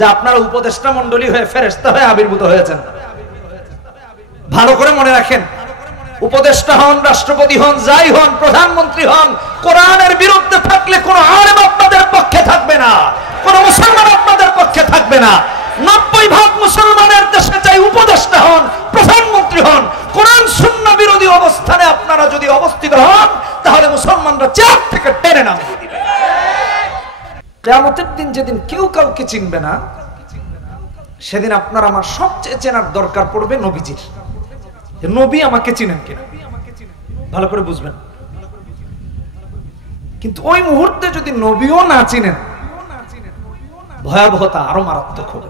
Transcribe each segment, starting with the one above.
যে আপনারা উপদেষ্টা মণ্ডলী হয়ে ফেরেশতা হয়ে আবির্ভূত হয়েছেন। ভালো করে মনে রাখেন, উপদেষ্টা হন, রাষ্ট্রপতি হন, যাই হন, প্রধানমন্ত্রী হন, কোরআনের বিরুদ্ধে থাকলে কোন আলেম আপনাদের পক্ষে থাকবে না, কোন মুসলমান আপনাদের পক্ষে থাকবে না। 90% মুসলমানের দেশে চাই উপদেষ্টা হন, প্রধানমন্ত্রী হন, কোরআন সুন্নাহ বিরোধী অবস্থানে আপনারা যদি অবস্থিত হন তাহলে মুসলমানরা চেয়ার থেকে টেনে নামিয়ে দিবে। কিয়ামতের দিন যেদিন কেউ কাউকে চিনবে না, সেদিন আপনার আমার সবচেয়ে চেনার দরকার পড়বে নবীজির। নবী আমাকে চিনেন কিনা ভালো করে বুঝবেন। কিন্তু ওই মুহূর্তে যদি নবীও না চিনেন, ভয়াবহতা আরো মারাত্মক হবে।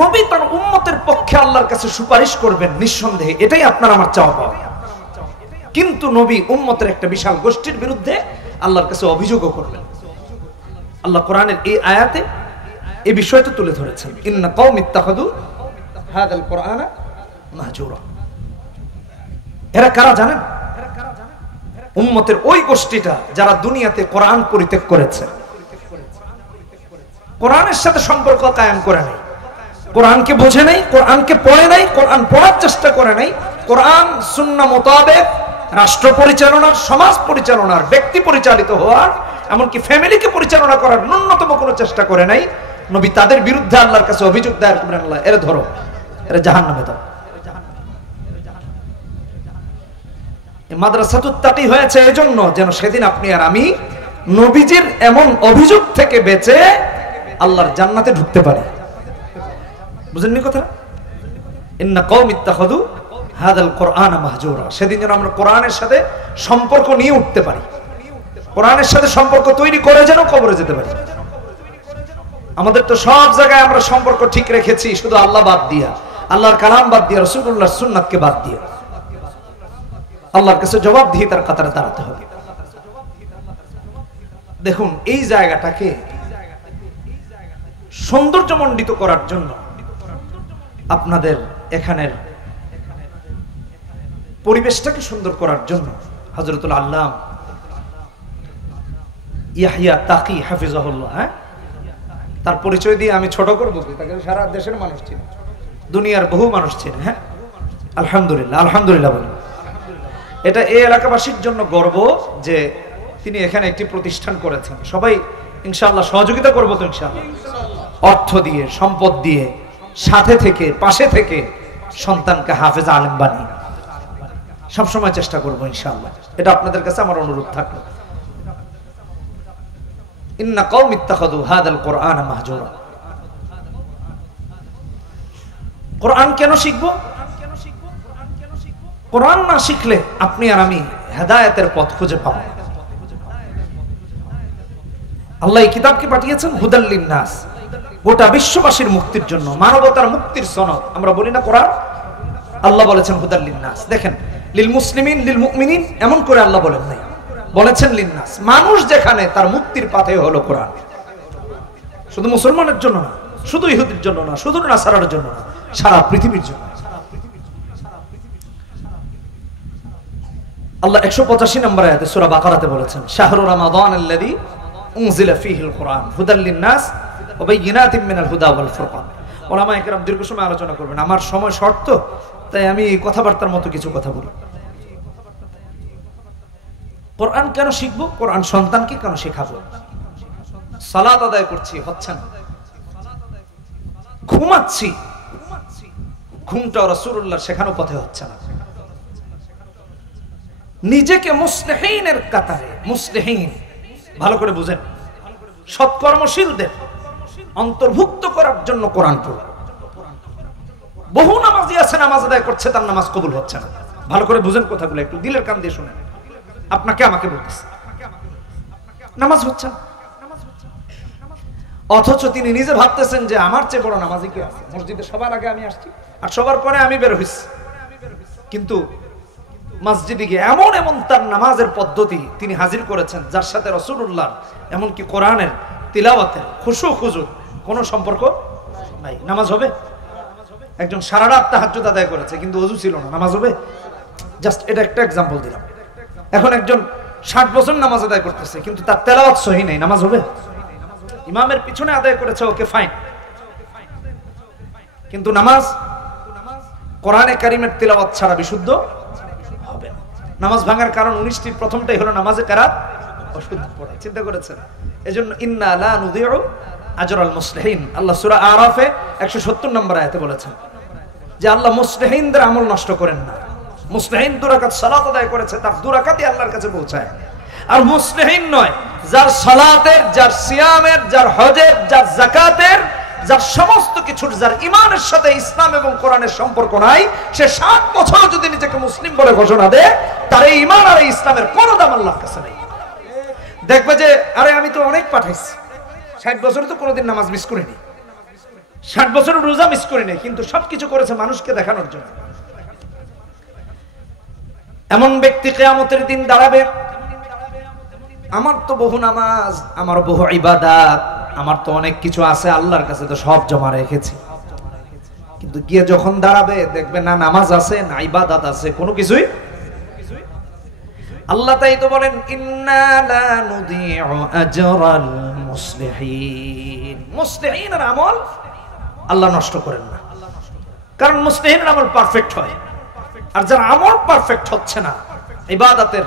নবী তার উম্মতের পক্ষে আল্লাহর কাছে সুপারিশ করবেন নিঃসন্দেহে, এটাই আপনার আমার চাওয়া পাওয়া। কিন্তু নবী উম্মতের একটা বিশাল গোষ্ঠীর বিরুদ্ধে আল্লাহর কাছে অভিযোগও করবেন। আল্লাহ কোরআনের এই আয়াতে এই বিষয়টা তুলে ধরেছেন, ইন্না কওমি ইত্তাখাযু হাযাল কুরআনা মাহজুরা। এরা কারা জানেন? উম্মতের ওই গোষ্ঠীটা যারা দুনিয়াতে কোরআন পরিত্যাগ করেছে, কোরআনের সাথে সম্পর্ক কায়েম করে নাই, কোরআনকে বোঝে নাই, কোরআনকে পড়ে নাই, কোরআন পড়ার চেষ্টা করে নাই, কোরআন সুন্নাহ মোতাবেক রাষ্ট্র পরিচালনার, সমাজ পরিচালনার, ব্যক্তি পরিচালিত হওয়ার, এমনকি ফ্যামিলিকে পরিচালনা করার ন্যূনতম কোনো চেষ্টা করে নাই। নবী তাদের বিরুদ্ধে আল্লাহর কাছে অভিযোগ দায়ের করবেন, আল্লাহ এরা ধরো, এরা জাহান্নামে দাও। মাদ্রাসাতুত তাকি হয়েছে এজন্য যেন সেদিন আপনি আর আমি নবীজির এমন অভিযোগ থেকে বেঁচে আল্লাহর জান্নাতে ঢুকতে পারি। বুঝেননি কথা? ইন্না কওমি ইত্তাখাযু হাযাল কুরআনা মাহজুরা। সেদিন যেন আমরা কোরআনের সাথে সম্পর্ক নিয়ে উঠতে পারি, কোরআনের সাথে সম্পর্ক তৈরি করে যেন কবরে যেতে পারি। আমাদের তো সব জায়গায় আমরা সম্পর্ক ঠিক রেখেছি, শুধু আল্লাহ বাদ দিয়া, আল্লাহর কালাম বাদ দিয়া, রাসূলুল্লাহর সুন্নাতকে বাদ দিয়া। আল্লাহর কাছে জবাবদিহিতার কাতারে দাঁড়াতে হবে। দেখুন, এই জায়গাটাকে সৌন্দর্যমণ্ডিত করার জন্য, আপনাদের এখানের পরিবেশটাকে সুন্দর করার জন্য হযরতুল আল্লাম ইয়াহইয়া তাকি হাফিজাহুল্লাহ, তার পরিচয় দিয়ে আমি ছোট করবো কি? তাকে সারা দেশের মানুষ চিনে, দুনিয়ার বহু মানুষ চিনে। হ্যাঁ, আলহামদুলিল্লাহ, আলহামদুলিল্লাহ বলেন। এটা এই এলাকাবাসীর জন্য গর্ব যে তিনি এখানে একটি প্রতিষ্ঠান করেছেন। সবাই ইনশাআল্লাহ সহযোগিতা করবো তো ইনশাআল্লাহ, অর্থ দিয়ে, সম্পদ দিয়ে, সাথে থেকে, পাশে থেকে সন্তানকে হাফেজ আলেম বানিয়ে সবসময় চেষ্টা করবো ইনশাআল্লাহ। এটা আপনাদের কাছে আমার অনুরোধ থাকলো। ইন্না কওমি ইত্তাখাযু হাযাল কুরআনা মাহজুরা। কোরআন কেন শিখবো? কোরআন না শিখলে আপনি আর আমি হেদায়েতের পথ খুঁজে পাবো না। আল্লাহ এই কিতাবকে পাঠিয়েছেন হুদাল লিন্নাস, গোটা বিশ্ববাসীর মুক্তির জন্য, মানবতার মুক্তির সনদ। আমরা বলি না কোরআন? আল্লাহ বলেছেন হুদাল লিন্নাস। দেখেন, লিল মুসলিমিন লিল মুমিনিন এমন করে আল্লাহ বলেন নাই, বলেছেন লিন্নাস। মানুষ যেখানে তার মুক্তির পথে হলো কোরআন। শুধু মুসলমানের জন্য না, শুধু ইহুদির জন্য না, শুধু নাসারার জন্য না, সারা পৃথিবীর জন্য। আল্লাহ 185 নম্বর আয়াতে সূরা বাকারাতে বলেছেন, শাহরু রমাদানাল্লাযী উনজিলা ফীহিল কুরআন হুদাল লিন্নাস ওয়া বাইয়িনাতিন মিনাল হুদা ওয়াল ফুরকান। ওলামায়ে কেরাম দীর্ঘ সময় আলোচনা করবেন, আমার সময় শর্ট তো, তাই আমি কথাবার্তার মতো কিছু কথা বলি। কোরআন কেন শিখবো? কোরআন সন্তানকে কেন শেখাবো? সালাত আদায় করছি, হচ্ছে না। ঘুমাচ্ছি, ঘুমটাও রাসূলুল্লাহর শেখানো পথে হচ্ছে না। নিজেকে মুসলিহিনের কাতারে, মুসলিহিন ভালো করে বুঝেন, সৎকর্মশীলদের অন্তর্ভুক্ত করার জন্য কোরআন পড়ো। বহু নামাজি আছে, নামাজ আদায় করছে, তার নামাজ কবুল হচ্ছে না। ভালো করে বুঝেন কথাগুলো, একটু দিলের কান দিয়ে শুনেন। আপনাকে আমাকে বলতেছে, নামাজ হচ্ছে না, অথচ তিনি নিজে ভাবতেছেন যে আমার চেয়ে বড় নামাজি কি আছে? মসজিদে সবার আগে আমি আসছি আর সবার পরে আমি বের হইছি। কিন্তু মসজিদে গিয়ে এমন এমন তার নামাজের পদ্ধতি তিনি হাজির করেছেন, যার সাথে রাসূলুল্লাহ এমনকি কোরআনের তিলাওয়াতের খুশু খুজুর কোনো সম্পর্ক নাই। নামাজ হবে? একজন সারা রাত তাহাজ্জুদ আদায় করেছে কিন্তু ওযু ছিল না, নামাজ হবে? জাস্ট এটা একটা এক্সাম্পল দিলাম। এখন একজন 60 বছর নামাজ আদায় করতেছে কিন্তু তার তেলাওয়াত সহি নাই, নামাজ হবে? ইমামের পিছনে আদায় করেছে, ওকে ফাইন, কিন্তু নামাজ কোরআনে কারিমের তিলাওয়াত ছাড়া বিশুদ্ধ হবে না। নামাজ ভাঙার কারণ 19টির প্রথমটাই হলো নামাজে কারাত অশুদ্ধ পড়া। চিন্তা করেছেন? এজন্য ইন্না লা নুদিউ আজরাল মুসলিহিন, আল্লাহ সূরা আরাফে 170 নম্বর আয়াতে বলেছেন যে আল্লাহ মুসলিহিনদের আমল নষ্ট করেন না। মুসলিহিন 2 রাকাত সালাত আদায় করেছে, তার 2 রাকাতই আল্লাহর কাছে পৌঁছায়। আর মুসলিহিন নয় যার সালাতের, যার সিয়ামের, যার হজের, যার যাকাতের, যার সমস্ত কিছুর, যার ইমানের সাথে ইসলাম এবং কোরআনের সম্পর্ক নাই, সে 7 বছর যদি নিজেকে মুসলিম বলে ঘোষণা দেয়, তার এই ইমান আর এই ইসলামের কোনো দাম আল্লাহর কাছে নেই। দেখবে যে আরে আমি তো অনেক পাঠাইছি, 60 বছরে তো কোনোদিন নামাজ মিস করিনি, 60 বছর রোজা মিস করিনি, কিন্তু সবকিছু করেছে মানুষকে দেখানোর জন্য। এমন ব্যক্তি কিয়ামতের দিন দাঁড়াবে, আমার তো বহু নামাজ, আমার বহু ইবাদত, আমার তো অনেক কিছু আছে, আল্লাহর কাছে তো সব জমা রেখেছি, কিন্তু গিয়ে যখন দাঁড়াবে দেখবে না নামাজ আছে, না ইবাদত আছে, কোনো কিছুই। আল্লাহ তাই তো বলেন ইন্না লা নুদিউ আজরাল মুসলিহিন, মুসলিহিনের আমল আল্লাহ নষ্ট করেন না, কারণ মুসলিহিনের আমল পারফেক্ট হয়। আর যার আমল পারফেক্ট হচ্ছে না, ইবাদতের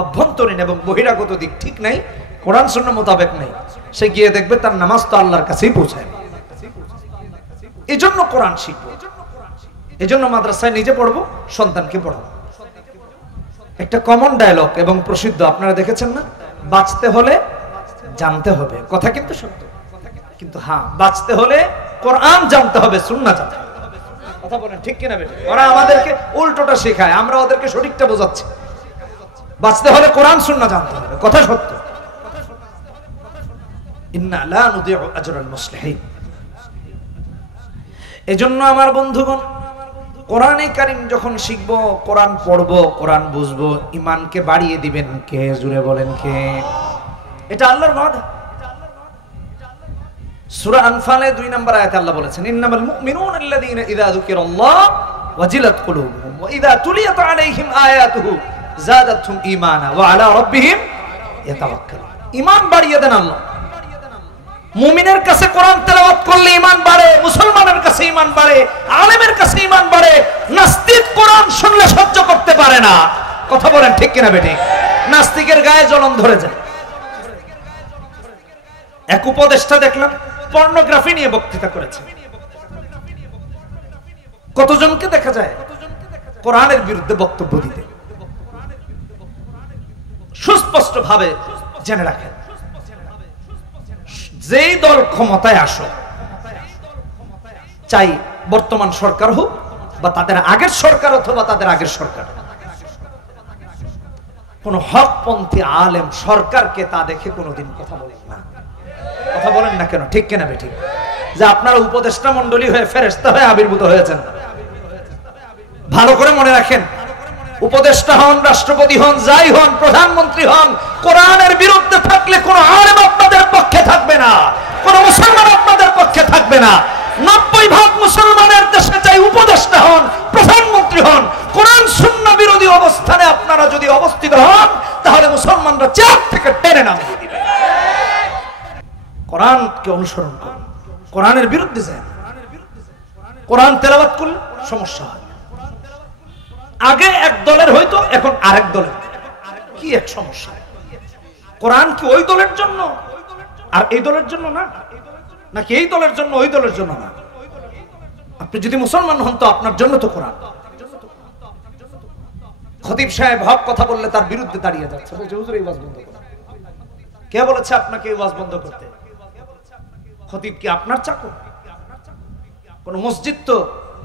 অভ্যন্তরীণ এবং বহিরাগত দিক ঠিক নাই, কোরআন সুন্নাহ মোতাবেক নেই, সে গিয়ে দেখবে তার নামাজ তো আল্লাহর কাছেই পৌঁছায়। এজন্য কোরআন শিখবো, এজন্য মাদ্রাসায় নিজে পড়বো, সন্তানকে পড়াবো। একটা কমন ডায়লগ এবং প্রসিদ্ধ, আপনারা দেখেছেন না? বাঁচতে হলে জানতে হবে, কথা কিন্তু সত্য, কিন্তু হ্যাঁ বাঁচতে হলে কোরআন জানতে হবে, সুন্নাহ জানতে হবে। কথা বলেন ঠিক কিনা বেটা? ওরা আমাদেরকে উল্টোটা শেখায়, আমরা ওদেরকে সঠিকটা বোঝাচ্ছি। বাঁচতে হলে কোরআন সুন্নাহ জানতে হবে, কথা সত্য। ইন্না লা নুদিউ আজরাল মুসলিহিন। এজন্য আমার বন্ধুগণ, কোরআনে কারীম যখন শিখবো, কোরআন পড়বো, কোরআন বুঝবো, ঈমানকে বাড়িয়ে দিবেন কে? জুড়ে বলেন কে? এটা আল্লাহর ওয়াদা। সূরা আনফালে 2 নম্বর আয়াতে আল্লাহ বলেছেন ইন্নামাল মুমিনুনা আল্লাযীনা ইযা যুকিরাল্লাহ ওয়াজিলাত কুলুবুহুম ওয়া ইযা তুলিয়াত আলাইহিম আয়াতুহু যাদাতহুম ঈমানা ওয়া আলা রাব্বিহিম ইয়াতাওয়াক্কালুন। ঈমান বাড়িয়ে দেন আল্লাহ। মুমিনের কাছে কোরআন তেলাওয়াত করলে ঈমান বাড়ে, মুসলমানের কাছে ঈমান বাড়ে, আলেমের কাছে ঈমান বাড়ে। নাস্তিক কোরআন শুনলে সহ্য করতে পারে না, কথা বলেন ঠিক কিনা বেঠিক? নাস্তিকের গায়ে জ্বলন ধরে যায়। এক উপদেষ্টা দেখলাম পর্নোগ্রাফি নিয়ে বক্তৃতা করেছে। কতজনকে দেখা যায় কোরআনের বিরুদ্ধে বক্তব্য দিতে? সুস্পষ্ট ভাবে জেনে রাখেন, যেই দল ক্ষমতায় আসো, চাই বর্তমান সরকার হোক বা তাদের আগের সরকার অথবা তাদের আগের সরকার, কোন হকপন্থী আলেম সরকারকে তা দেখে কোনোদিন কথা বলেন না। কথা বলেন না কেন? ঠিক কিনা বেঠিক? যে আপনারা উপদেষ্টা মন্ডলী হয়ে ফেরেশতা হয়ে আবির্ভূত হয়েছেন, ভালো করে মনে রাখেন, উপদেষ্টা হন, রাষ্ট্রপতি হন, যাই হন, প্রধানমন্ত্রী হন, কোরআনের বিরুদ্ধে থাকলে কোন আলেম আপনাদের পক্ষে থাকবে না, কোন মুসলমান আপনাদের পক্ষে থাকবে না। 90% মুসলমানের দেশে চাই উপদেষ্টা হন, প্রধানমন্ত্রী হন, কোরআন সুন্নাহ বিরোধী অবস্থানে আপনারা যদি অবস্থিত হন, তাহলে মুসলমানরা চেয়ার থেকে টেনে নামিয়ে দিবে। কোরআনকে অনুসরণ করুন, কোরআনের বিরুদ্ধে যায়। কোরআন তেলাওয়াত করলে সমস্যা হয়। আগে এক দলের হয়তো, এখন আরেক দলের। কি এক সমস্যা? কোরআন কি ওই দলের জন্য আর এই দলের জন্য না, নাকি এই দলের জন্য ওই দলের জন্য না? আপনি যদি মুসলমান হন তো আপনার জন্য তো কোরআন। খতিব সাহেব হক কথা বললে তার বিরুদ্ধে দাঁড়িয়ে যাচ্ছে, বলছে হুজুর এই ওয়াজ বন্ধ করুন। কে বলেছে আপনাকে এই ওয়াজ বন্ধ করতে? খতিব কি আপনার চাকর? কোন মসজিদ তো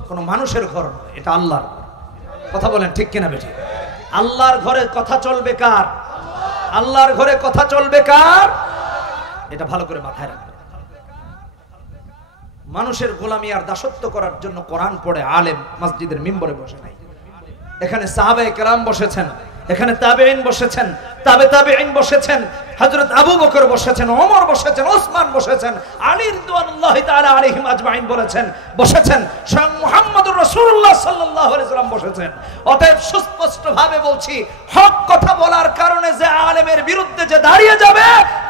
কোন মানুষের ঘর নয়, এটা আল্লাহর ঘর। কথা বলেন ঠিক কিনা বেঠিক? আল্লাহর ঘরে কথা চলবে কার? আল্লাহর ঘরে কথা চলবে কার? এটা ভালো করে মাথায় রাখবেন। মানুষের গোলামি আর দাসত্ব করার জন্য কোরআন পড়ে আলেম মসজিদের মিম্বরে বসে নাই। এখানে সাহাবায়ে কেরাম বসেছেন, এখানে তাবেঈন বসেছেন, তাবেঈন বসেছেন, হযরত আবু বকর বসেছেন, ওমর বসেছেন, ওসমান বসেছেন, আলী রাদিয়াল্লাহু তাআলা আলাইহিম আজমাইন বসেছেন, স্বয়ং মুহাম্মদুর রাসূলুল্লাহ সাল্লাল্লাহু আলাইহি ওয়াসাল্লাম বসেছেন। অতএব সুস্পষ্ট ভাবে বলছি, হক কথা বলার কারণে যে আলেমের বিরুদ্ধে যে দাঁড়িয়ে যাবে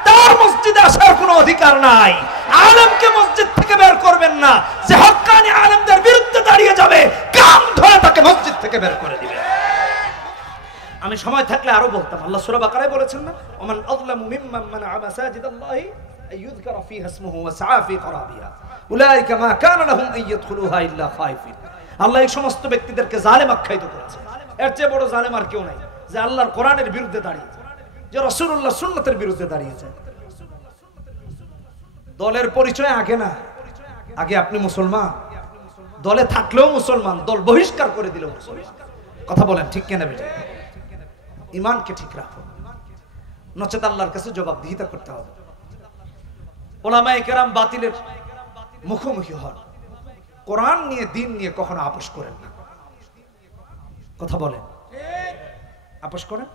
তার মসজিদে আসার কোনো অধিকার নাই। আলেমকে মসজিদ থেকে বের করবেন না, যে হক্কানি আলেমদের বিরুদ্ধে দাঁড়িয়ে যাবে কান ধরে তাকে মসজিদ থেকে বের করে দিবেন। আমি সময় থাকলে আরো বলতাম। আল্লাহ সূরা বাকারায় বলেছেন না, ওমান আযলামু মিম্মান মানাআ মাসাজিদাল্লাহি আইয়ুযকারা ফীহা ইসমুহু ওয়া সাআ ফী খরাবিহা উলাইকা মা কানা লাহুম আইয়াদখুলুহা ইল্লা খায়ফিন। আল্লাহ এই সমস্ত ব্যক্তিদেরকে জালেম আখ্যায়িত করেছেন। এর চেয়ে বড় জালেম আর কেউ নাই, যে আল্লাহর কোরআনের বিরুদ্ধে দাঁড়িয়েছে, যে রাসূলুল্লাহ সুন্নাতের বিরুদ্ধে দাঁড়িয়েছে। দলের পরিচয় আগে না, আগে আপনি মুসলমান, দলে থাকলেও মুসলমান, দল বহিষ্কার করে দিলেও মুসলমান। কথা বলেন ঠিক কিনা বেঠিক? ইমানকে ঠিক রাখো, নচেত আল্লাহর কাছে জবাবদিহিতা করতে হবে। উলামায়ে কেরাম বাতিলের মুখোমুখি হন, কোরআন নিয়ে দিন নিয়ে কখনো আপোষ করেন না। কথা বলেন, আপোষ করেন?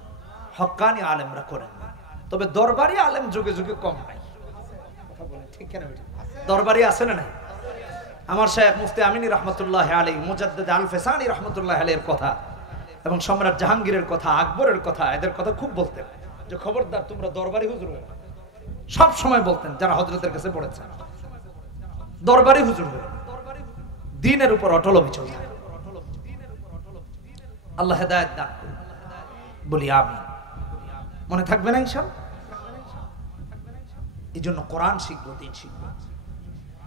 হক্কানি আলেমরা করেন না। তবে দরবারি আলেম যুগে যুগে কম নাই। কথা বলেন ঠিক কিনা বেঠিক? দরবারি আছে না নাই? আমার শায়েখ মুফতি আমিনী রাহমাতুল্লাহ আলাইহি, মুজাদ্দিদ আল ফেসানি রাহমাতুল্লাহ আলাইহির কথা এবং সম্রাট জাহাঙ্গীরের কথা, আকবরের কথা, এদের কথা খুব বলতেন যে খবরদার তোমরা দরবারি হুজুর হও। সব সময় বলতেন যারা হযরতের কাছে পড়েছেন, দরবারি হুজুর হও, দ্বীনের উপর অটল অবিচল থাকো। আল্লাহ হেদায়েত দান করুন, বলি আমিন। মনে থাকবে না ইনশাআল্লাহ? এই জন্য কোরআন শিখবো, দিন শিখবো।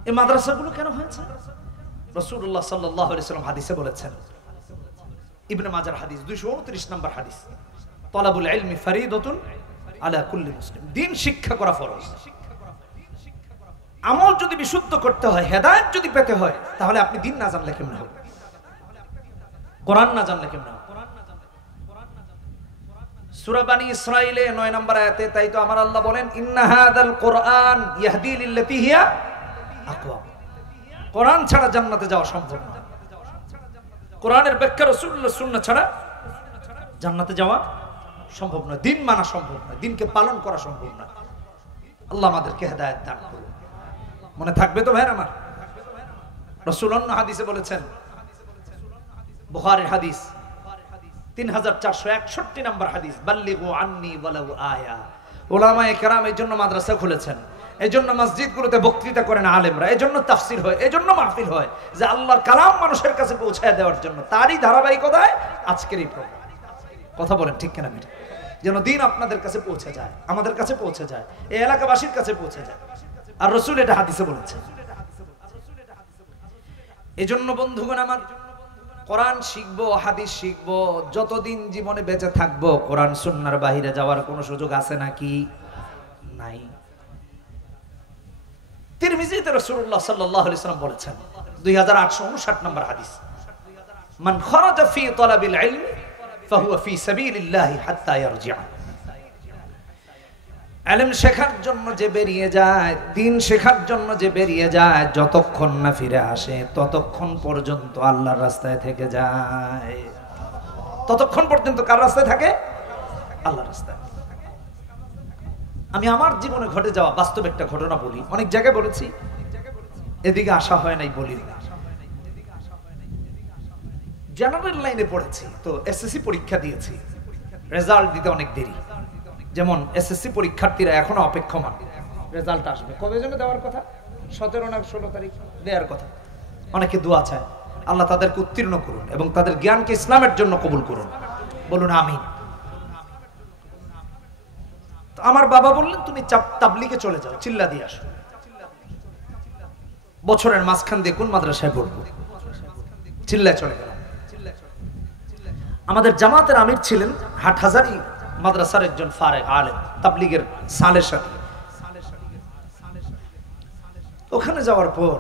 এই মাদ্রাসাগুলো কেন হয়েছে? রাসূলুল্লাহ সাল্লাল্লাহু আলাইহি ওয়াসাল্লাম হাদিসে বলেছেন, ইবনে মাজার হাদিস 229 নম্বর হাদিস, তালাবুল ইলমি ফরিদাতুন আলা কুল্লি মুসলিম। দ্বীন শিক্ষা করা ফরজ। আমল যদি বিশুদ্ধ করতে হয়, হেদায়েত যদি পেতে হয়, তাহলে আপনি দ্বীন না জানলে কেমনে হবে? কোরআন না জানলে কেমনে হবে? সূরা বানী ইসরাঈলে 9 নম্বর আয়াতে তাই তো আমার আল্লাহ বলেন, ইন্না হাযাল কুরআন ইয়াহদি লিল্লাতী হিয়া আকওয়াম। কোরআন ছাড়া জান্নাতে যাওয়া সম্ভব না। কোরআনের ব্যাখ্যা রাসূলুল্লাহর সুন্নাহ ছাড়া জান্নাতে যাওয়া সম্ভব নয়, দ্বীন মানা সম্ভব নয়, দ্বীনকে পালন করা সম্ভব না। আল্লাহ আমাদেরকে হেদায়েত দান করুন। মনে থাকবে তো ভাইরা আমার? রাসূল অন্য হাদিসে বলেছেন, বুখারীর হাদিস 3461 নম্বর হাদিস, বাল্লিগু আন্নী ওয়ালাউ আয়া। উলামায়ে কেরাম এই জন্য মাদ্রাসা খুলেছেন, এই জন্য মসজিদগুলোতে বক্তৃতা করেন আলেমরা, এই জন্য তাফসির হয়, এই জন্য মাহফিল হয়, যে আল্লাহর কালাম মানুষের কাছে পৌঁছায় দেওয়ার জন্য। তারই ধারাবাহিকতায় আজকের এই প্রোগ্রাম। কথা বলেন ঠিক কিনা বেঠিক? যেন দিন আপনাদের কাছে পৌঁছে যায়, আমাদের কাছে পৌঁছে যায়, এই এলাকাবাসীর কাছে পৌঁছে যায়। আর রাসূল এটা হাদিসে বলেছেন। এই জন্য বন্ধুগণ আমার, কোরআন শিখবো, হাদিস শিখবো, যতদিন জীবনে বেঁচে থাকবো কোরআন সুন্নাহর বাহিরে যাওয়ার কোনো সুযোগ আছে নাকি? নাই। তিরমিজিতে রাসূলুল্লাহ সাল্লাল্লাহু আলাইহি ওয়াসাল্লাম বলেছেন, 2859 নম্বর হাদিস, মান খারাজা ফি তালাবিল ইলমি ফাহুয়া ফি সাবিলিল্লাহি হাত্তা ইয়ারজিআ। ইলম শেখার জন্য যে বেরিয়ে যায়, দ্বীন শেখার জন্য যে বেরিয়ে যায়, যতক্ষণ না ফিরে আসে ততক্ষণ পর্যন্ত আল্লাহর রাস্তায় থেকে যায়। ততক্ষণ পর্যন্ত কার রাস্তায় থাকে? আল্লাহর রাস্তায়। আমি আমার জীবনে ঘটে যাওয়া বাস্তব একটা ঘটনা বলি, অনেক জায়গায় বলেছি, এদিকে আসা হয় নাই বলি না। জেনারেল লাইনে পড়েছি তো, এসএসসি পরীক্ষা দিয়েছি, রেজাল্ট দিতে অনেক দেরি। যেমন এসএসসি পরীক্ষার্থীরা এখনো অপেক্ষমান, রেজাল্ট আসবে কবে যেন দেওয়ার কথা, 17 না 16 তারিখ দেওয়ার কথা। অনেকে দোয়া চায়, আল্লাহ তাদেরকে উত্তীর্ণ করুন এবং তাদের জ্ঞানকে ইসলামের জন্য কবুল করুন, বলুন আমিন। আমার বাবা বললেন, তুমি তাবলীগে চলে যাও, চিল্লা দিয়ে আসো। বছরের মাঝখান দিয়ে কোন মাদ্রাসায় পড়বো, চিল্লায় চলে গেলাম। আমাদের জামাতের আমির ছিলেন হাটহাজারী মাদ্রাসার একজন ফারেক আলেম, তাবলীগের সালের সাথে। ওখানে যাওয়ার পর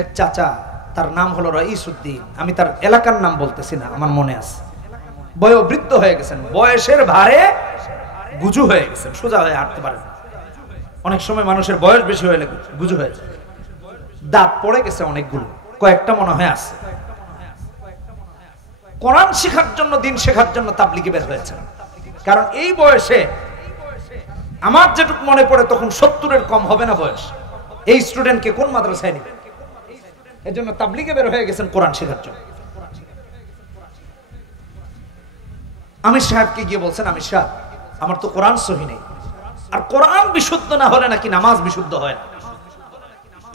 এক চাচা, তার নাম হলো রাইসউদ্দিন, আমি তার এলাকার নাম বলতেছি না, আমার মনে আছে, বয়োবৃদ্ধ হয়ে গেছেন, বয়সের ভারে গুজু হয়ে গেছেন, সোজা হয়ে হাঁটতে পারেন। অনেক সময় মানুষের বয়স বেশি হয়ে গুজু হয়ে যায়, দাঁত পড়ে গেছে অনেকগুলো, কয়েকটা মনে হয় আছে। কোরআন শেখার জন্য, দিন শেখার জন্য তাবলিগে বের হয়েছেন। কারণ এই বয়সে আমার যেটুকু মনে পড়ে তখন 70-এর কম হবে না বয়স। এই স্টুডেন্টকে কোন মাদ্রাসায় নেবেন? এই জন্য তাবলিগে বের হয়ে গেছেন কোরআন শেখার জন্য। আমির সাহেবকে গিয়ে বলছেন, আমির সাহেব, আমার তো কোরআন সহি নেই, আর কোরআন বিশুদ্ধ না হলে নাকি নামাজ বিশুদ্ধ হয় না।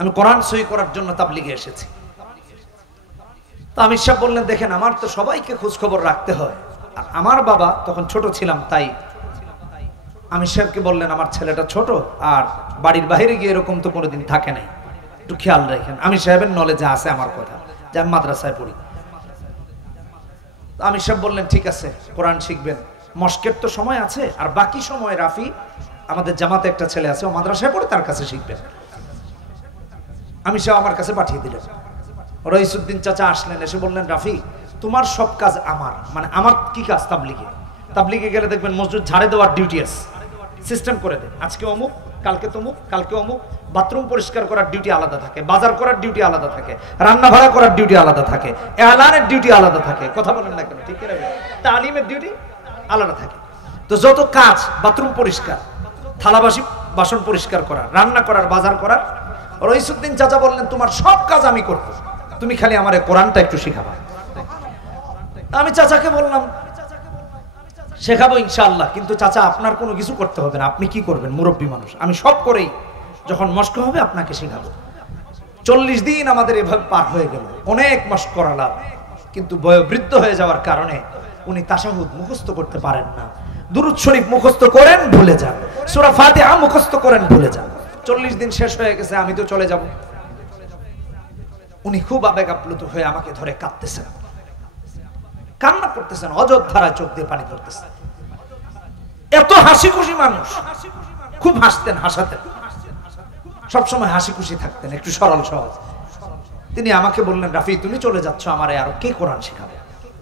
আমি কোরআন সহি করার জন্য তাবলিগে এসেছি। তো আমির সাহেব বললেন, দেখেন, আমার তো সবাইকে খোঁজ খবর রাখতে হয়, আর আমার বাবা তখন ছোট ছিলাম, তাই আমির সাহেবকে বললেন, আমার ছেলেটা ছোট আর বাড়ির বাইরে গিয়ে এরকম তো কোনোদিন থাকে নাই, একটু খেয়াল রাখেন। আমির সাহেবের নলেজে আছে আমার কথা, যে আমি মাদ্রাসায় পড়ি। আমির সাহেব বললেন, ঠিক আছে, কোরআন শিখবেন, মস্কের তো সময় আছে, আর বাকি সময় রাফি, আমাদের জামাতে একটা ছেলে আছে, ও মাদ্রাসায় পড়ে, তার কাছে শিখবেন। আমির সাহেব আমার কাছে পাঠিয়ে দিলেন। রইসুদ্দিন চাচা আসলেন, এসে বললেন, রাফি, তোমার সব কাজ আমার, মানে আমার কি কাজ? তাবলিগে। তাবলিগে গেলে দেখবেন মসজিদ ঝাড়ে দেওয়ার ডিউটি আছে, সিস্টেম করে দেয়, আজকে অমুক, কালকে তমুক, কালকে অমুক। বাথরুম পরিষ্কার করার ডিউটি আলাদা থাকে, বাজার করার ডিউটি আলাদা থাকে, রান্না ভাড়া করার ডিউটি আলাদা থাকে, এলানের ডিউটি আলাদা থাকে। কথা বলেন না কেন? ঠিক আছে, তালিমের ডিউটি আলাদা থাকে। তো যত কাজ, বাথরুম পরিষ্কার, থালাবাসি বাসন পরিষ্কার করা, রান্না করার, বাজার করার, রইসুদ্দিন চাচা বললেন, তোমার সব কাজ আমি করব, তুমি খালি আমারে কোরআনটা একটু শেখাবা। আমি চাচাকে বললাম, শেখাবো ইনশাআল্লাহ, কিন্তু চাচা আপনার কোনো কিছু করতে হবে না, আপনি কি করবেন? মুরব্বী মানুষ, আমি সব করেই যখন মস্ক হবে আপনাকে শেখাবো। 40 দিন আমাদের এভাবে পার হয়ে গেল, অনেক মস্ক করালাম, কিন্তু বয়োবৃদ্ধ হয়ে যাওয়ার কারণে উনি তাশাহুদ মুখস্থ করতে পারেন না। দুরূদ শরীফ মুখস্থ করেন, ভুলে যান, সূরা ফাতিহা মুখস্থ করেন, ভুলে যান। 40 দিন শেষ হয়ে গেছে, আমি তো চলে যাব। উনি খুব আবেগ আপ্লুত হয়ে আমাকে ধরে কাঁদতেছেন, কান্না করতেছেন, অযোধ্যায় চোখ দিয়ে পানি পড়তেছে। এত হাসি খুশি মানুষ, খুব হাসতেন, হাসাতেন, সবসময় হাসি খুশি থাকতেন, একটু সরল সহজ। তিনি আমাকে বললেন, রাফি, তুমি চলে যাচ্ছ, আমারে আর কে কোরআন শেখাবে?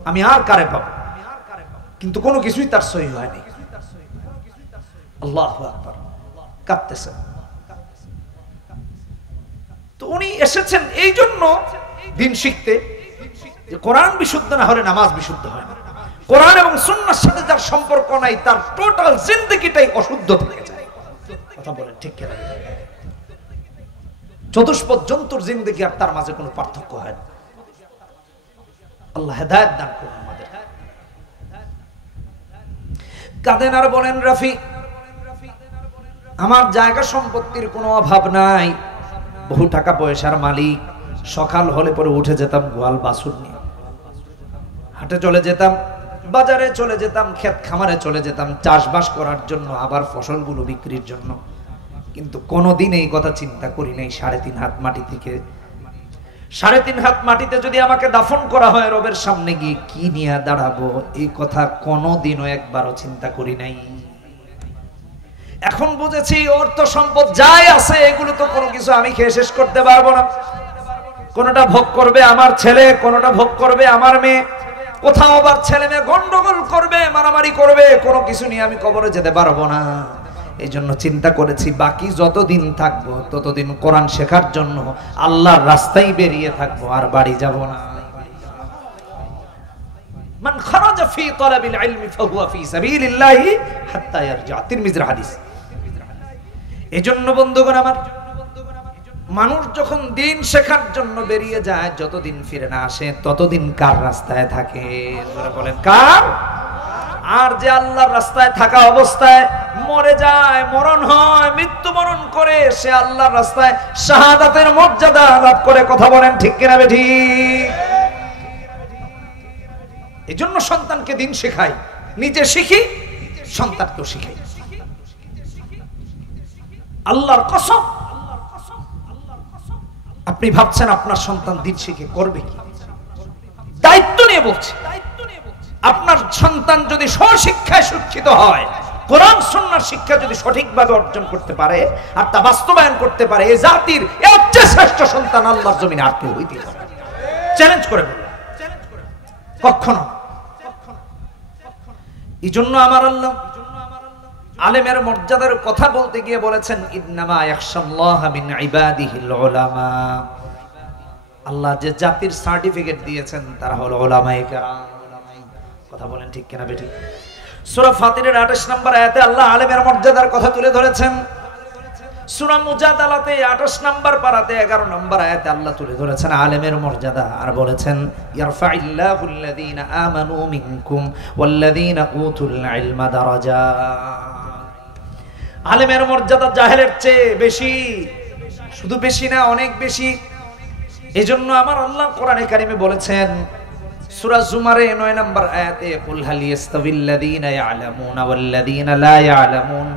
আমি আর কারে পাবো? কিন্তু কোনো কিছুই তার সহি হয়নি। আল্লাহু আকবার, কাঁদতেছেন। তো উনি এসেছেন এই জন্য দিন শিখতে, যে কোরআন বিশুদ্ধ না হলে নামাজ বিশুদ্ধ হয় না। কোরআন এবং সুন্নাহর সাথে যার সম্পর্ক নাই, তার টোটাল জিন্দেগিটাই অশুদ্ধ থেকে যায়। কথা বলেন ঠিক কিনা? চতুষ্পদ জন্তুর জিন্দেগি আর তার মাঝে কোনো পার্থক্য হয় না। আল্লাহ হেদায়েত দান করুন আমাদের। কাঁদেন আর বলেন, রাফি, আমার জায়গা সম্পত্তির কোনো অভাব নাই, বহু টাকা পয়সার মালিক। সকাল হলে পরে উঠে যেতাম গোয়াল বাছুর নিয়ে, হাটে চলে যেতাম, বাজারে চলে যেতাম, ক্ষেত খামারে চলে যেতাম চাষবাস করার জন্য, আবার ফসলগুলো বিক্রির জন্য। কিন্তু কোনোদিন এই কথা চিন্তা করি নাই 3.5 হাত মাটি থেকে, 3.5 হাত মাটিতে যদি আমাকে দাফন করা হয়, রবের সামনে গিয়ে কি নিয়ে দাঁড়াবো, এই কথা কোনোদিনও একবারও চিন্তা করি নাই। এখন বুঝেছি, অর্থ সম্পদ যাই আছে, এগুলো তো কোনো কিছু আমি খেয়ে শেষ করতে পারবো না। কোনোটা ভোগ করবে আমার ছেলে, কোনোটা ভোগ করবে আমার মেয়ে, কোথাও আবার ছেলে মেয়ে গন্ডগোল করবে, মারামারি করবে, কোনো কিছু নিয়ে আমি কবরে যেতে পারবো না। এই জন্য চিন্তা করেছি, বাকি যতদিন থাকবো ততদিন কোরআন শেখার জন্য আল্লাহর রাস্তায় বেরিয়ে থাকবো, আর বাড়ি যাব না। মান খারাজা ফি তালাবিল ইলমি ফাহুয়া ফি সাবিলিল্লাহি হাত্তা ইয়ারজা, তিরমিজির হাদিস। এজন্য বন্ধুগণ আমার, মানুষ যখন দিন শেখার জন্য বেরিয়ে যায়, যতদিন ফিরে না আসে ততদিন কার রাস্তায় থাকে? বলেন, কার? আর যে আল্লাহর রাস্তায় থাকা অবস্থায় মরে যায়, মরণ হয়, মৃত্যুবরণ করে, সে আল্লাহর রাস্তায় শাহাদাতের মর্যাদা লাভ করে। কথা বলেন ঠিক কিনা বেঠিক? এই জন্য সন্তানকে দিন শেখাই, নিজে শিখি, সন্তানকেও শিখাই। আল্লাহর কসম, আপনি ভাবছেন আপনার সন্তান দিন শিখে করবে কি? দায়িত্ব নিয়ে বলছি, আপনার সন্তান যদি স্বশিক্ষায় শিক্ষিত হয়, কোরআন সুন্নাহর শিক্ষা যদি সঠিকভাবে অর্জন করতে পারে আর তা বাস্তবায়ন করতে পারে, এই জাতির এর চেয়ে শ্রেষ্ঠ সন্তান আল্লাহর জমিনে আর কেউ হইতে পারে। চ্যালেঞ্জ করে বলুন, কখনো। এই জন্য আমার আল্লাহ আলেমের মর্যাদার কথা বলতে গিয়ে বলেছেন, ইন্নামা ইয়াখশাল্লাহা মিন ইবাদিহিল উলামা। আল্লাহ যে জাতির সার্টিফিকেট দিয়েছেন তারা হলো উলামায়ে কেরাম। কথা বলেন ঠিক কিনা বেঠিক? সূরা ফাতিরের 28 নম্বর আয়াতে আল্লাহ আলেমের মর্যাদার কথা তুলে ধরেছেন। সূরা মুজাদালাতে 28 নম্বর পারাতে 11 নম্বর আয়াতে আল্লাহ তুলে ধরেছেন আলেমের মর্যাদা, আর বলেছেন ইয়ারফাইল্লাহুল লাযীনা আমানু মিনকুম ওয়াল্লাযীনা উতুল ইলমা দারাজাত। আলেমের মর্যাদা জাহেলের চেয়ে বেশি, শুধু বেশি না, অনেক বেশি। এজন্য আমার আল্লাহ কোরআনে কারিমে বলেছেন সূরা জুমারে 9 নম্বর আয়াতে কুল হাল ইয়াস্তাবিল্লাযীনা ইয়ালামুনা ওয়াল্লাযীনা লা ইয়ালামুন।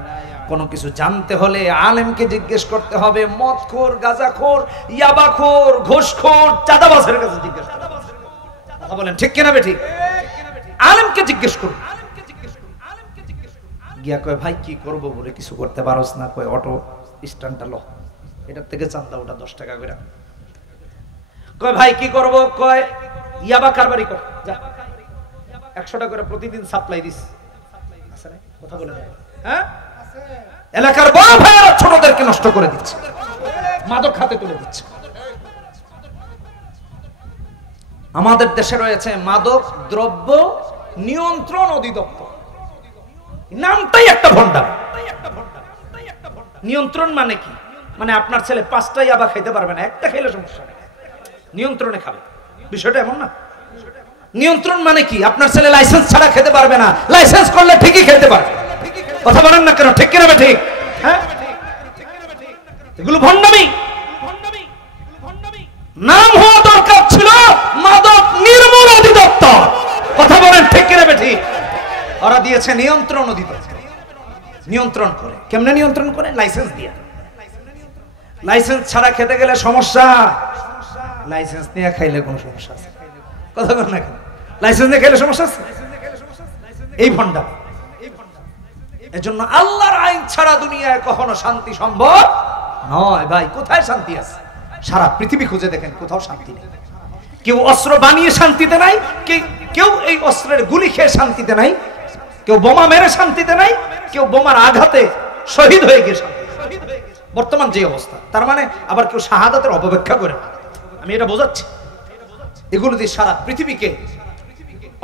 কোনো কিছু জানতে হলে আলেমকে জিজ্ঞেস করতে হবে, মদখোর, গাঁজাখোর, ইয়াবাখোর, ঘুষখোর, চাঁদাবাজের কাছে জিজ্ঞেস করতে হবে। কথা বলেন ঠিক কিনা বেঠিক? আলেমকে জিজ্ঞেস করুন। গিয়া কয় ভাই কি করব বলে কিছু করতে পারোস না, কয় অটো স্ট্যান্ডটা লো, এটার থেকে চান্দা ওটা 10 টাকা করে। কয় ভাই কি করব, কয় ইয়াবা কারবারি কর, যা 100 টাকা করে প্রতিদিন সাপ্লাই দিস। আছে না? কথা বলে দাও। হ্যাঁ, এলাকার বড় ভাইরা ছোটদেরকে নষ্ট করে দিচ্ছে, মাদক খাতে তুলে দিচ্ছে। আমাদের দেশে রয়েছে মাদক দ্রব্য নিয়ন্ত্রণ অধিদপ্তর, নামটাই একটা ভণ্ডার। নিয়ন্ত্রণ মানে কি? মানে আপনার ছেলে 5টা ইয়াবা খাইতে পারবে না, একটা খেলে সমস্যা নেই, নিয়ন্ত্রণে খাবে। বিষয়টা এমন না। নিয়ন্ত্রণ মানে কি? আপনার ছেলে লাইসেন্স ছাড়া খেতে পারবে না, লাইসেন্স করলে ঠিকই খেতে পারবে। কথা বলেন না কেন? ঠিক কিনা ঠিক? হ্যাঁ, এগুলো ভণ্ডামি। নাম হওয়া দরকার ছিল মাদক নির্মূল অধিদপ্তর। কথা বলেন ঠিক কিনা ঠিক? ওরা দিয়েছে নিয়ন্ত্রণ অধিদপ্তর। নিয়ন্ত্রণ করে কেমনে? নিয়ন্ত্রণ করে লাইসেন্স দিয়ে। লাইসেন্স ছাড়া খেতে গেলে সমস্যা, লাইসেন্স নিয়ে খাইলে কোনো সমস্যা আছে? কথা বলেন না কেন? লাইসেন্স নিয়ে খাইলে সমস্যা আছে? এই ভণ্ডামি। এজন্য আল্লাহর আইন ছাড়া দুনিয়ায় কখনো শান্তি সম্ভব নয়। ভাই কোথায় শান্তি আছে? সারা পৃথিবী খুঁজে দেখেন, কোথাও শান্তি নেই। কেউ অস্ত্র বানিয়ে শান্তিতে নাই, কেউ এই অস্ত্রের গুলি খেয়ে শান্তিতে নাই, কেউ বোমা মেরে শান্তিতে নাই, কেউ বোমার আঘাতে শহীদ হয়ে গিয়ে শান্তি। বর্তমান যে অবস্থা, তার মানে আবার কেউ শাহাদাতের অপব্যাখ্যা করে। আমি এটা বোঝাচ্ছি, এগুলো দিয়ে সারা পৃথিবীকে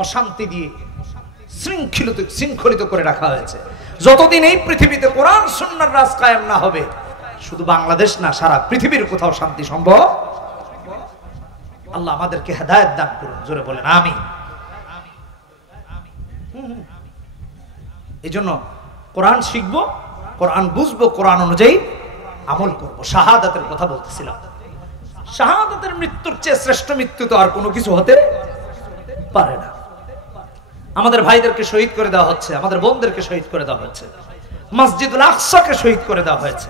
অশান্তি দিয়ে শৃঙ্খলিত করে রাখা হয়েছে। যতদিন এই পৃথিবীতে কোরআন সুন্নাহর রাজ কায়েম না হবে, শুধু বাংলাদেশ না, সারা পৃথিবীর কোথাও শান্তি সম্ভব। আল্লাহ আমাদেরকে হেদায়েত দান করুন, জোরে বলেন আমিন। এই জন্য কোরআন শিখবো, কোরআন বুঝবো, কোরআন অনুযায়ী আমল করবো। শাহাদাতের কথা বলতেছিলাম। শাহাদাতের মৃত্যুর চেয়ে শ্রেষ্ঠ মৃত্যু তো আর কোনো কিছু হতে পারে না। আমাদের ভাইদেরকে শহীদ করে দেওয়া হচ্ছে, আমাদের বোনদেরকে শহীদ করে দেওয়া হচ্ছে, মসজিদুল আকসাকে শহীদ করে দেওয়া হয়েছে।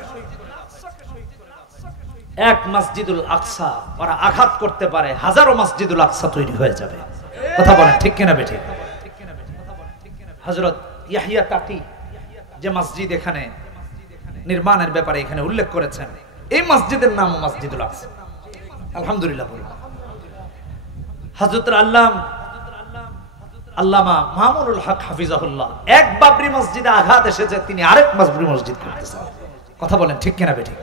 এক মসজিদুল আকসা ওরা আঘাত করতে পারে, হাজারো মসজিদুল আকসা তৈরি হয়ে যাবে। কথা বলেন ঠিক কিনা বেঠিক? হযরত ইয়াহিয়া তাকি যে মসজিদ এখানে নির্মাণের ব্যাপারে এখানে উল্লেখ করেছেন, এই মসজিদের নাম মসজিদুল আকসা। আলহামদুলিল্লাহ বলুন। হযরত আল্লামা মামুনুল হক হাফিজাহুল্লাহ এক বাবরি মসজিদে আঘাত এসেছে, তিনি আরেক বাবরি মসজিদ করতেছেন। কথা বলেন ঠিক কিনা বেঠিক?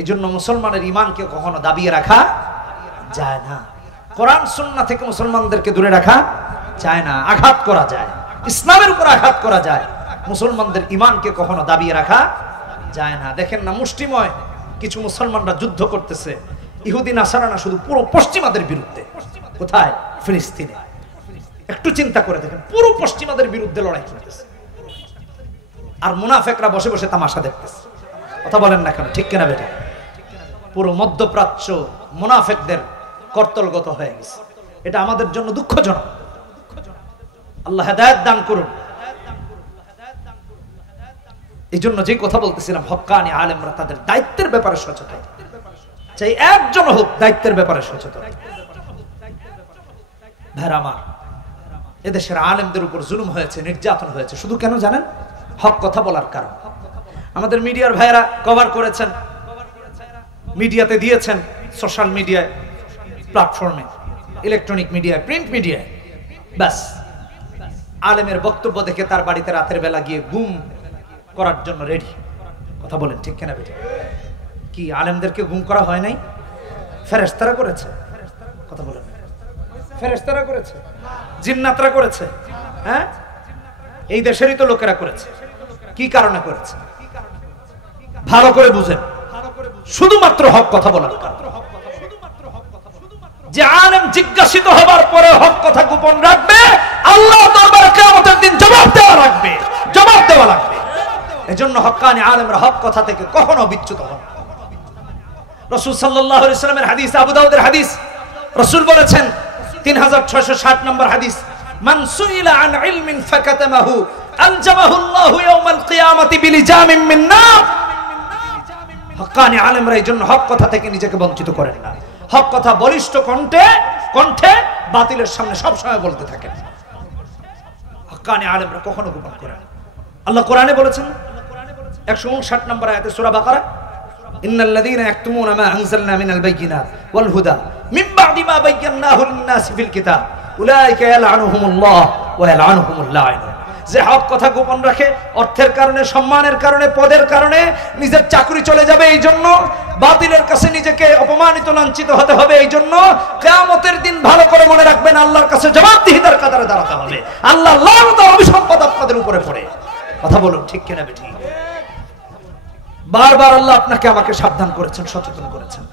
এই জন্য মুসলমানের ঈমানকে কখনো দাবিয়ে রাখা যায় না। কোরআন সুন্নাহ থেকে মুসলমানদেরকে দূরে রাখা যায় না। আঘাত করা যায়, ইসলামের উপর আঘাত করা যায়, মুসলমানদের ঈমানকে কখনো দাবিয়ে রাখা যায় না। দেখেন না, মুষ্টিময় কিছু মুসলমানরা যুদ্ধ করতেছে, ইহুদি নাসারা না, শুধু পুরো পশ্চিমাদের বিরুদ্ধে। কোথায়? ফিলিস্তিনে। একটু চিন্তা করে দেখেন, পুরো পশ্চিমাদের বিরুদ্ধে লড়াই করতেছে, আর মুনাফেকরা বসে বসে তামাশা দেখতেছে। কথা বলেন না কেন? ঠিক কিনা বেটা? পুরো মধ্যপ্রাচ্য মুনাফেকদের কর্তলগত হয়ে গেছে। এটা আমাদের জন্য দুঃখজনক। আল্লাহ হেদায়েত দান করুন। এই জন্য যে কথা বলতেছিলাম, হক্কানি আলেমরা তাদের দায়িত্বের ব্যাপারে সচেতন, চাই একজন হোক দায়িত্বের ব্যাপারে সচেতন। ভাইরা আমার, এদেশের আলেমদের উপর জুলুম হয়েছে, নির্যাতন হয়েছে, শুধু কেন জানেন? হক কথা বলার কারণ। আমাদের মিডিয়ার ভাইরা কভার করেছেন, মিডিয়াতে দিয়েছেন, সোশ্যাল মিডিয়ায়, প্ল্যাটফর্মে, ইলেকট্রনিক মিডিয়ায়, প্রিন্ট মিডিয়ায়। ব্যাস, আলেমের বক্তব্য দেখে তার বাড়িতে রাতের বেলা গিয়ে গুম করার জন্য রেডি। কথা বলেন ঠিক কিনা বেটা? কি আলেমদেরকে গুম করা হয় নাই? ফেরেশতারা করেছে। কথা বলেন, ফেরেশতারা করেছে। জিন্নাতরা করেছে, হ্যাঁ এই দেশেরই তো লোকেরা করেছে। কি কারণে করেছে ভালো করে বুঝেন, শুধুমাত্র হক কথা বলার কারণে। যে আলেম জিজ্ঞাসিত হবার পরে হক কথা গোপন রাখবে, আল্লাহ দরবারে কিয়ামতের দিন জবাব দেওয়া লাগবে, জবাব দেওয়া লাগবে। এজন্য হক্কানি আলেমরা হক কথা থেকে কখনো বিচ্যুত হন। রাসূল সাল্লাল্লাহু আলাইহি ওয়াসাল্লামের হাদিস, আবু দাউদের হাদিস, রাসূল বলেছেন 3660 নম্বর হাদিস, মান সুইলা আন ইলমিন ফাকাতামাহু আলজামাহু আল্লাহু ইয়াওমাল কিয়ামাতি বিলিজামিন মিন নার। হক্কানি আলেমরা এইজন্য হক কথা থেকে নিজেকে বঞ্চিত করেন না। হক কথা বলিষ্ঠ কণ্ঠে কণ্ঠে বাতিলের সামনে সব সময় বলতে থাকেন। হক্কানি আলেমরা কখনো গোপন করেন না। আল্লাহ কোরআনে বলেছেন 159 নম্বর আয়াতে সূরা বাকারা, ইন্নাল্লাযীনা ইয়াকতুমুনা মা আনজালনা মিনাল বাইয়িনাতি ওয়াল হুদা মিন বা'দি মা বায়্যানাহু লিন-নাসি ফিল কিতাব উলাইকা ইয়ালআনুহুমুল্লাহ ওয়া ইয়ালআনুহুমুল লাঈনুন। যে হক কথা গোপন রাখে, অর্থের কারণে, সম্মানের কারণে, পদের কারণে নিজের চাকরি চলে যাবে, এই জন্য বাতিলের কাছে নিজেকে অপমানিত লাঞ্ছিত হতে হবে, এই জন্য কিয়ামতের দিন ভালো করে মনে রাখবেন আল্লাহর কাছে জবাবদিহিতার কাতারে দাঁড়াতে হবে। আল্লাহ লানত আর অভিসম্পদ আপনাদের উপরে পড়ে। কথা বলুন ঠিক কিনা বেঠিক? বারবার আল্লাহ আপনাকে আমাকে সাবধান করেছেন, সচেতন করেছেন।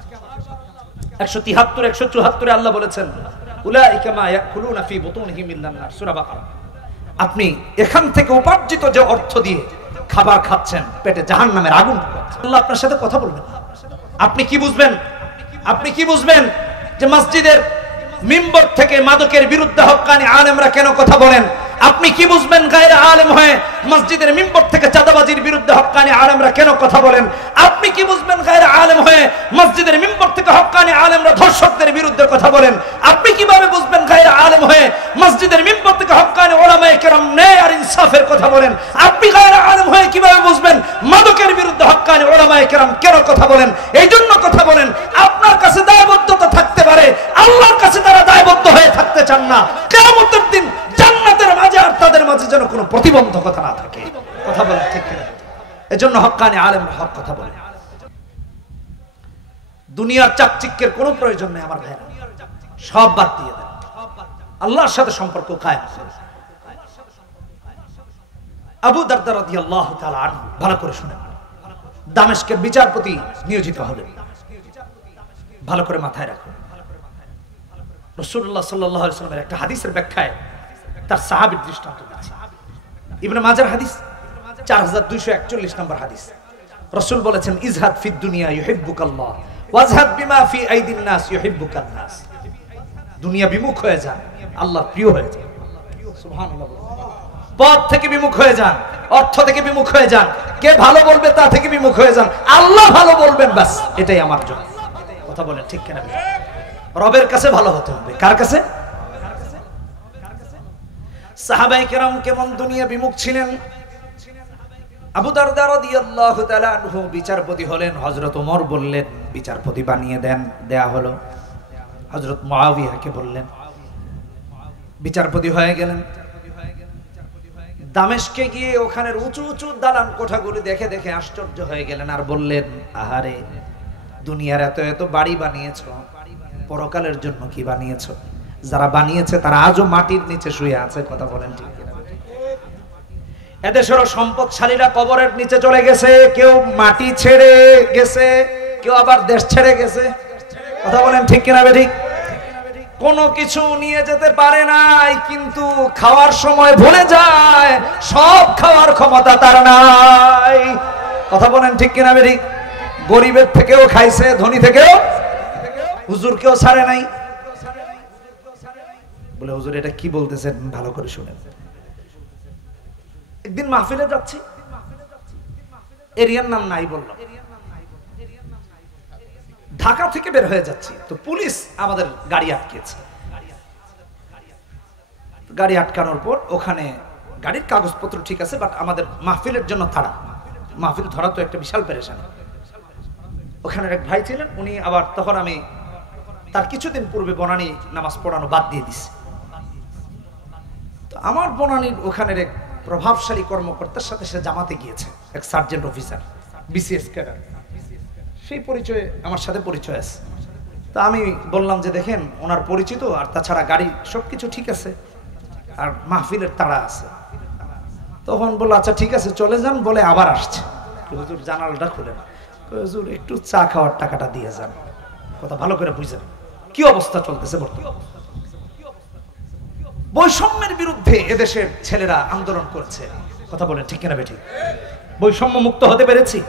173 174 আল্লাহ বলেছেন উলাইকা মা ইয়াকুলুনা ফি বুতুনিহিম ইল্লান নার, সূরা বাকারা। আপনি এখান থেকে উপার্জিত যে অর্থ দিয়ে খাবার খাচ্ছেন, পেটে জাহান্নামের আগুন ঢুকাচ্ছেন। আল্লাহ আপনার সাথে কথা বলবেন। আপনি কি বুঝবেন? আপনি কি বুঝবেন যে মসজিদের মিম্বর থেকে মাদকের বিরুদ্ধে হক্কানি আলেমরা কেন কথা বলেন? আপনি কি বুঝবেন গায়রে আলেম হয়ে মসজিদের মিম্বর থেকে চাঁদাবাজির বিরুদ্ধে হক্কানি আলেমরা কেন কথা বলেন? আপনি কি বুঝবেন গায়রে আলেম হয়ে মসজিদের মিম্বর থেকে হক্কানি আলেমরা ধর্ষকদের বিরুদ্ধে কথা বলেন? আপনি কিভাবে বুঝবেন গায়রে আলেম হয়ে মসজিদের মিম্বর থেকে হক্কানি উলামায়ে কেরাম ন্যায় আর ইনসাফের কথা বলেন? আপনি গায়রে আলেম হয়ে কিভাবে বুঝবেন মাদকের বিরুদ্ধে হক্কানি উলামায়ে কেরাম কেন কথা বলেন? এই জন্য কথা বলেন, আপনার কাছে দায়বদ্ধতা থাকতে পারে, আল্লাহর কাছে তারা দায়বদ্ধ হয়ে থাকতে চান না। কিয়ামতের দিন জান্নাতের মাঝে আর তাদের মাঝে যেন কোনো প্রতিবন্ধকতা না থাকে। কথা বলেন ঠিক কিনা? এজন্য হক্কানি আলেমরা হক কথা বলেন। দুনিয়ার চাকচিক্যের কোনো প্রয়োজন নেই আমার ভাইরা, সব বাদ দিয়ে দেন, আল্লাহর সাথে সম্পর্ক কায়েম করুন। আবু দারদা রাদিয়াল্লাহু তাআলা আনহু, ভালো করে শুনেন, দামেস্কের বিচারপতি নিয়োজিত হলেন। ভালো করে মাথায় রাখুন, রাসূলুল্লাহ সাল্লাল্লাহু আলাইহি ওয়াসাল্লামের একটা হাদিসের ব্যাখ্যায় তার সাহাবীর দৃষ্টান্ত দিয়েছে। ইবনে মাজার হাদিস 4241 নম্বর হাদিস। রাসূল বলেছেন ইজহাদ ফিদ দুনিয়া ইউহিব্বুকাল্লাহ ওয়াজহাদ বিমা ফি আইদিন নাস ইউহিব্বুকান নাস। দুনিয়া বিমুখ হয়ে যান, আল্লাহর প্রিয় হয়ে যান। সুবহানাল্লাহ। পদ থেকে বিমুখ হয়ে যান, অর্থ থেকে বিমুখ হয়ে যান, কে ভালো বলবে তা থেকে বিমুখ হয়ে যান, আল্লাহ ভালো বলবেন, বাস এটাই আমার জন্য। কথা বলেন ঠিক কিনা? রবের কাছে ভালো হতে হবে। কার কাছে? সাহাবায়ে কেরাম কেমন দুনিয়া বিমুখ ছিলেন? আবু দারদা রাদিয়াল্লাহু তাআলা আনহু বিচারপতি হলেন। হযরত ওমর বললেন বিচারপতি বানিয়ে দেন, দেয়া হলো। হযরত মুআবিয়াকে বললেন, বিচারপতি হয়ে গেলেন। দামেস্কে গিয়ে ওখানের উঁচু উঁচু দালান কোঠাগুলি দেখে দেখে আশ্চর্য হয়ে গেলেন, আর বললেন আহারে, দুনিয়ার এত এত বাড়ি বানিয়েছো, পরকালের জন্য কি বানিয়েছো? যারা বানিয়েছে তারা আজও মাটির নিচে শুয়ে আছে। কথা বলেন ঠিক কিনা? এদেশেরও সম্পদশালীরা কবরের নিচে চলে গেছে, কেউ মাটি ছেড়ে গেছে, কেউ আবার দেশ ছেড়ে গেছে। কথা বলেন ঠিক কিনা বেঠিক? কোনো কিছু নিয়ে যেতে পারে নাই, কিন্তু খাওয়ার সময় ভুলে যায় সব খাওয়ার ক্ষমতা তার নাই। কথা বলেন ঠিক কিনা বেঠিক? গরিবের থেকেও খাইছে, ধনী থেকেও। হুজুরকেও ছাড়ে নাই। বলে হুজুর এটা কি বলতেছেন, ভালো করে শুনেন। একদিন মাহফিলে যাচ্ছি, এরিয়ার নাম নাই বললাম, ঢাকা থেকে বের হয়ে যাচ্ছি, তো পুলিশ আমাদের গাড়ি আটকেছে। গাড়ি আটকানোর পর ওখানে গাড়ির কাগজপত্র ঠিক আছে, বাট আমাদের মাহফিলের জন্য তাড়া। মাহফিল ধরা তো একটা বিশাল পেরেশানি। ওখানে এক ভাই ছিলেন, উনি আবার, তখন আমি তার কিছুদিন পূর্বে বনানী নামাজ পড়ানো বাদ দিয়ে দিছি। তো আমার বনানীর ওখানের এক প্রভাবশালী কর্মকর্তার সাথে সে জামাতে গিয়েছে, এক সার্জেন্ট অফিসার, বিসিএস ক্যাডার। সেই পরিচয়ে আমার সাথে পরিচয় আছে। তো আমি বললাম যে দেখেন ওনার পরিচিত, আর তাছাড়া গাড়ি সবকিছু ঠিক আছে, আর মাহফিলের তাড়া আছে। তখন বললো আচ্ছা ঠিক আছে চলে যান, বলে আবার আসছে। হুজুর জানালাটা খুলেন, হুজুর একটু চা খাওয়ার টাকাটা দিয়ে যান। কথা ভালো করে বুঝেন কি অবস্থা চলতেছে বর্তমানে। বৈষম্যের বিরুদ্ধে এদেশের ছেলেরা আন্দোলন করছে, কথা বলেন ঠিক কিনা বেঠিক? বৈষম্য মুক্ত হতে পেরেছি?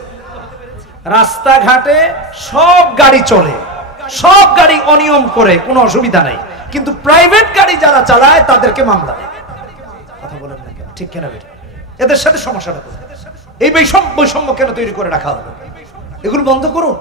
রাস্তাঘাটে সব গাড়ি চলে, সব গাড়ি অনিয়ম করে, কোনো অসুবিধা নাই, কিন্তু প্রাইভেট গাড়ি যারা চালায় তাদেরকে মামলা দেয়। কথা বলেন না কেন, ঠিক কিনা বেঠিক? এদের সাথে সমস্যাটা কোথায়? এই বৈষম্য কেন তৈরি করে রাখা হলো? এগুলো বন্ধ করুন।